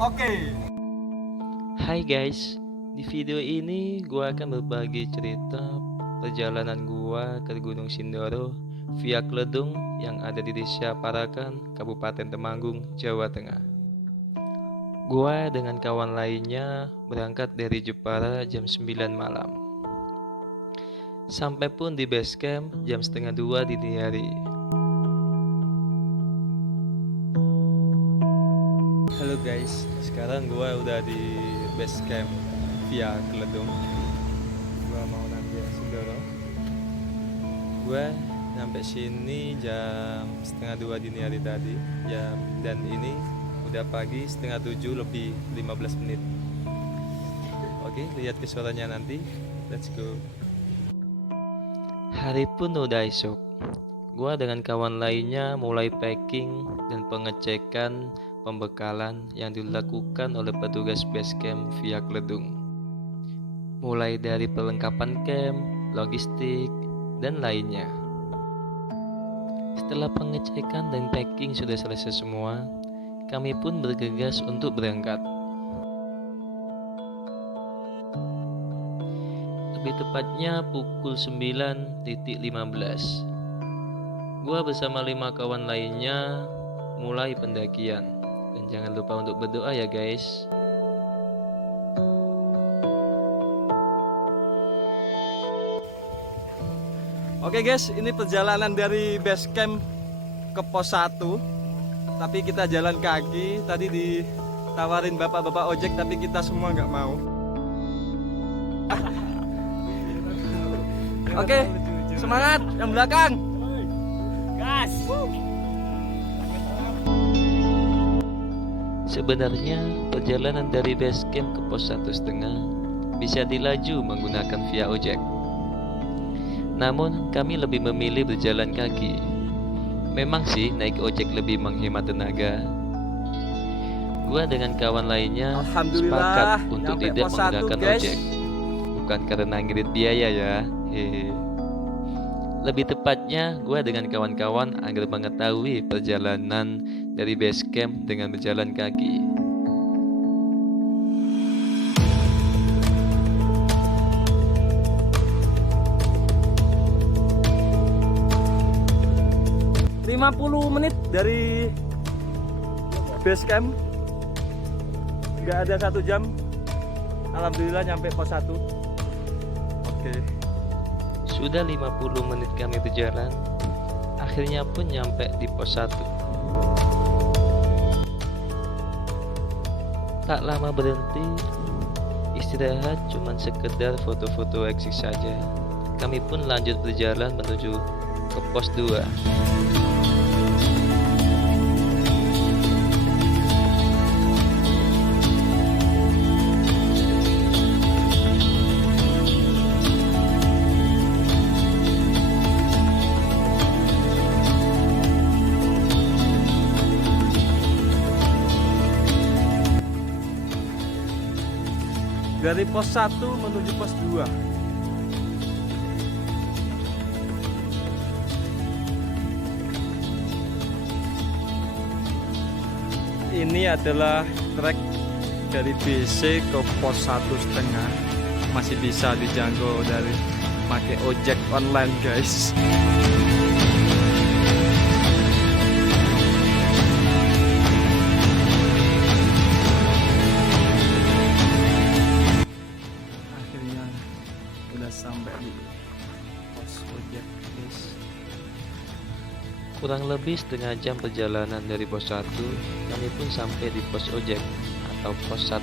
Oke. Hai guys, di video ini gua akan berbagi cerita perjalanan gua ke Gunung Sindoro via Kledung yang ada di Desa Parakan, Kabupaten Temanggung, Jawa Tengah. Gua dengan kawan lainnya berangkat dari Jepara jam 9 malam. Sampai pun di base camp jam setengah 2 dini hari. Halo guys, sekarang gua udah di base camp via Kledung. Gua mau naik Sindoro. Gua sampai sini jam setengah 2 dini hari tadi. Dan ini udah pagi setengah 7 lebih 15 menit. Oke, lihat visualnya nanti. Let's go. Hari pun udah esok. Gua dengan kawan lainnya mulai packing dan pengecekan pembekalan yang dilakukan oleh petugas base camp via Kledung. Mulai dari perlengkapan camp, logistik, dan lainnya. Setelah pengecekan dan packing sudah selesai semua, kami pun bergegas untuk berangkat. Lebih tepatnya pukul 9.15. Gua bersama 5 kawan lainnya mulai pendakian. Dan jangan lupa untuk berdoa ya guys. Oke guys, ini perjalanan dari base camp ke pos 1. Tapi kita jalan kaki. Tadi ditawarin bapak-bapak ojek, tapi kita semua nggak mau. Oke, semangat yang belakang. Gas. Sebenarnya perjalanan dari base camp ke pos 1,5 bisa dilaju menggunakan via ojek. Namun kami lebih memilih berjalan kaki. Memang sih naik ojek lebih menghemat tenaga. Gua dengan kawan lainnya sepakat untuk tidak menggunakan ojek. Bukan karena ngirit biaya ya. Hehe. Lebih tepatnya, gue dengan kawan-kawan agar mengetahui perjalanan dari base camp dengan berjalan kaki. ...50 menit dari base camp. Nggak ada 1 jam. Alhamdulillah nyampe pos 1. Oke. Sudah 50 menit kami berjalan, akhirnya pun nyampe di pos 1. Tak lama berhenti, istirahat cuman sekedar foto-foto eksis saja. Kami pun lanjut berjalan menuju ke pos 2. Dari pos 1 menuju pos 2. Ini adalah trek dari BC ke pos 1,5. Masih bisa dijangkau dari pakai ojek online guys. Sampai di pos ojek guys. Kurang lebih setengah jam perjalanan dari pos 1, kami pun sampai di pos ojek atau pos 1,5.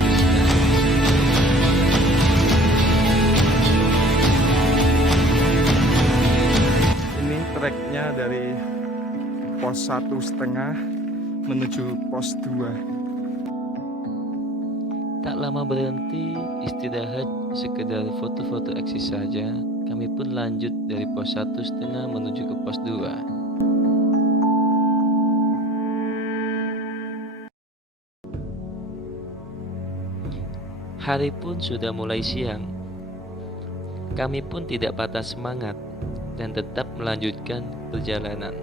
Ini treknya dari pos 1,5 menuju pos 2. Tak lama berhenti, istirahat sekedar foto-foto eksis saja. Kami pun lanjut dari pos 1,5 menuju ke pos 2. Hari pun sudah mulai siang. Kami pun tidak patah semangat dan tetap melanjutkan perjalanan.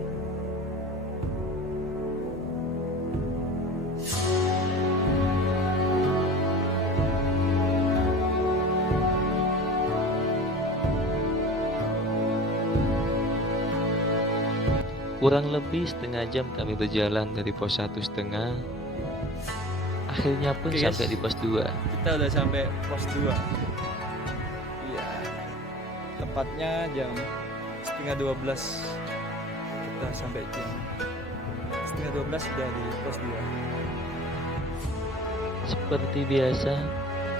Kurang lebih setengah jam kami berjalan dari pos 1,5. Akhirnya pun Oke, guys. sampai di pos 2. Kita udah sampai pos 2. Iya. Tepatnya jam setengah 12. Kita sampai jam setengah 12 sudah di pos 2. Seperti biasa,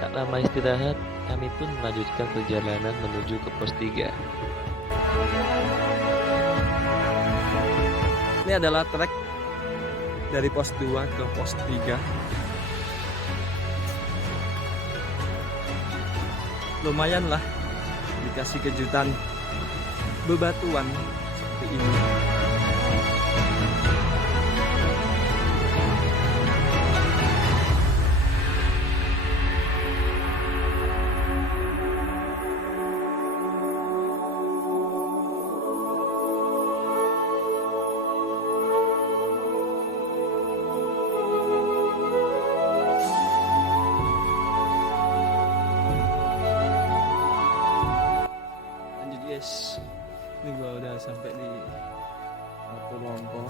tak lama istirahat, kami pun melanjutkan perjalanan menuju ke pos 3. Ini adalah trek dari pos 2 ke pos 3. Lumayan lah, dikasih kejutan bebatuan seperti ini. Lanjut guys, ini gua udah sampai di Watu Longko.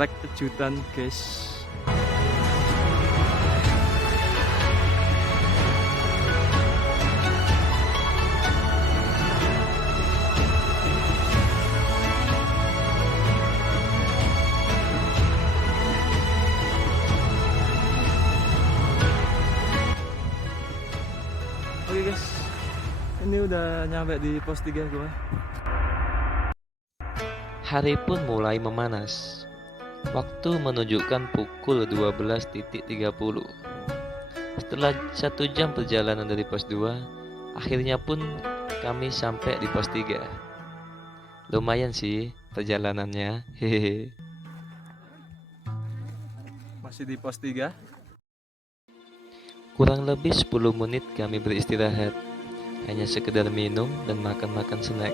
Trek kejutan guys. Oke guys, ini udah nyampe di pos 3 gua. Hari pun mulai memanas. Waktu menunjukkan pukul 12.30. Setelah 1 jam perjalanan dari pos 2, akhirnya pun kami sampai di pos 3. Lumayan sih perjalanannya, hehehe. Masih di pos 3. Kurang lebih 10 menit kami beristirahat, hanya sekedar minum dan makan-makan snack.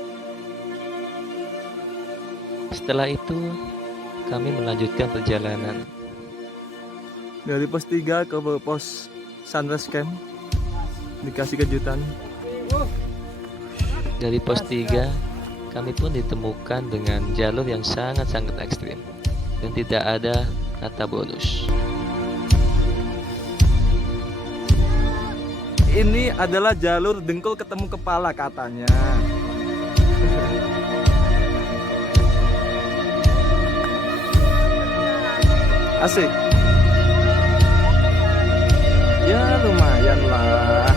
Setelah itu, kami melanjutkan perjalanan. Dari pos 3 ke pos Sunrise Camp, dikasih kejutan. Dari pos 3, kami pun ditemukan dengan jalur yang sangat-sangat ekstrim dan tidak ada kata bonus. Ini adalah jalur dengkul ketemu kepala katanya. Asik. Ya lumayan lah.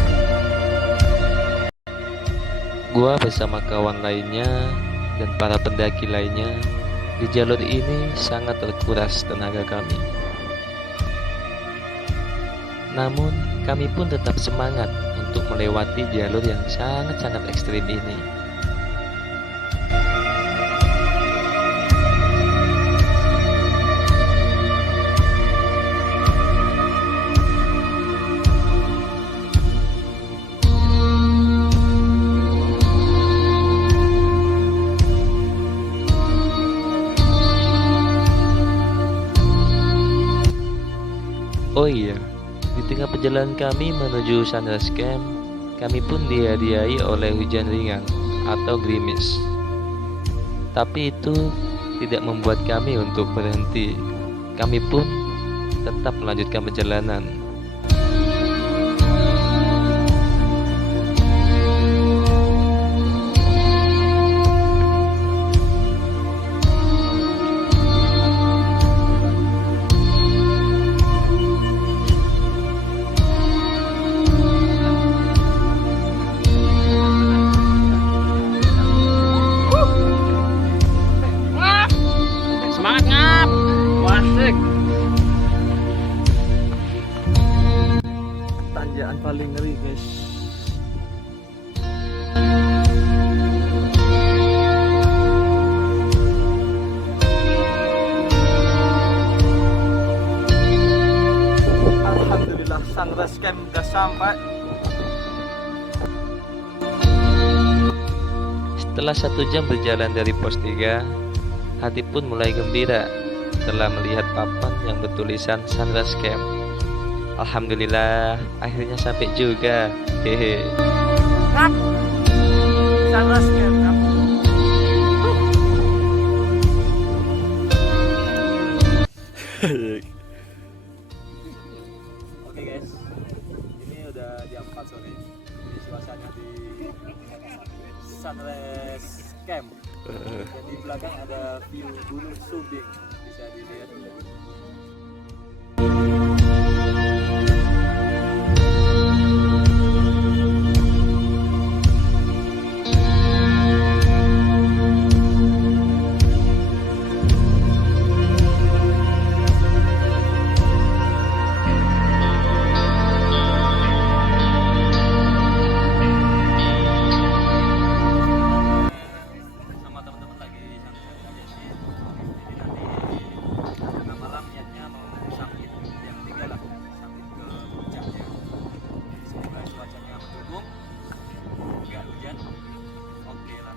Gua bersama kawan lainnya dan para pendaki lainnya di jalur ini sangat terkuras tenaga kami. Namun kami pun tetap semangat untuk melewati jalur yang sangat-sangat ekstrim ini. Oh iya, di tengah perjalanan kami menuju Sunrise Camp, kami pun dihadiahi oleh hujan ringan atau gerimis. Tapi itu tidak membuat kami untuk berhenti. Kami pun tetap melanjutkan perjalanan. sampai. Setelah 1 jam berjalan dari pos 3, hati pun mulai gembira setelah melihat papan yang bertulisan Sunrise Camp. Alhamdulillah, akhirnya sampai juga. Hehe. Ngap. Sunrise Camp, ngap. Oke guys, ini udah jam 4 sore. Ini suasana di Sunrise Camp. Dan di belakang ada view Gunung Sumbing, bisa dilihat. Sama teman-teman lagi santai aja sih. Jadi nanti malam niatnya mau summit yang 3 lah, summit ke puncaknya. Semoga cuacanya mendukung, nggak hujan, oke lah.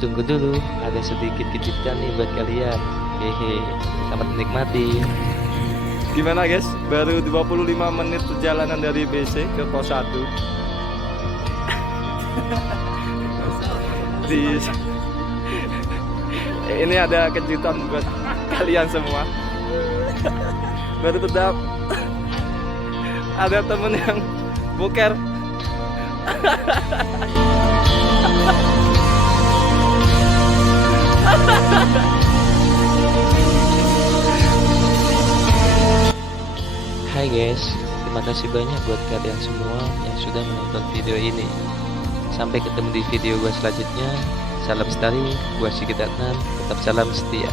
Tunggu dulu, ada sedikit kejutan nih buat kalian. Hehe, selamat menikmati. Gimana guys? Baru 25 menit perjalanan dari BC ke pos 1. Ini ada kejutan buat kalian semua. Baru pedap. Ada temen yang boker. Hai guys, terima kasih banyak buat kalian semua yang sudah menonton video ini. Sampai ketemu di video gua selanjutnya. Salam Lestari, gua Sigit Adnan, tetap salam setia.